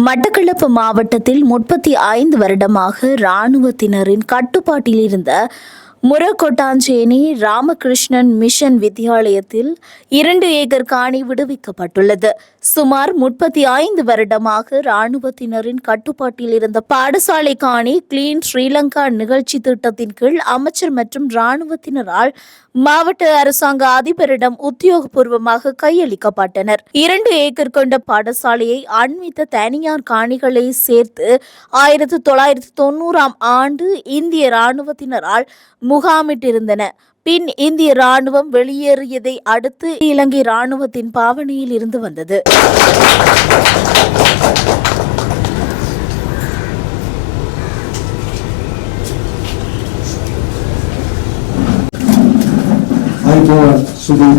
மட்டக்களப்பு மாவட்டத்தில் முப்பத்தி ஐந்து வருடமாக இராணுவத்தினரின் கட்டுப்பாட்டில் இருந்த முரக்கொட்டாஞ்சேனி ராமகிருஷ்ணன் மிஷன் வித்தியாலயத்தில் இரண்டு ஏக்கர் காணி விடுவிக்கப்பட்டுள்ளது. சுமார் முப்பத்தி ஐந்து வருடமாக இராணுவத்தினரின் கட்டுப்பாட்டில் இருந்த பாடசாலை காணி கிளீன் ஸ்ரீலங்கா நிகழ்ச்சி திட்டத்தின் கீழ் அமைச்சர் மற்றும் இராணுவத்தினரால் மாவட்ட அரசாங்க அதிபரிடம் உத்தியோகபூர்வமாக கையளிக்கப்பட்டனர். இரண்டு ஏக்கர் கொண்ட பாடசாலையை அண்மித்த தனியார் காணிகளை சேர்த்து ஆயிரத்தி தொள்ளாயிரத்தி தொண்ணூறாம் ஆண்டு இந்திய இராணுவத்தினரால் முகாமிட்டிருந்தன. பின் இந்திய ராணுவம் வெளியேறியதை அடுத்து இலங்கை ராணுவத்தின் பாவனையில் இருந்து வந்தது. Aiboa subir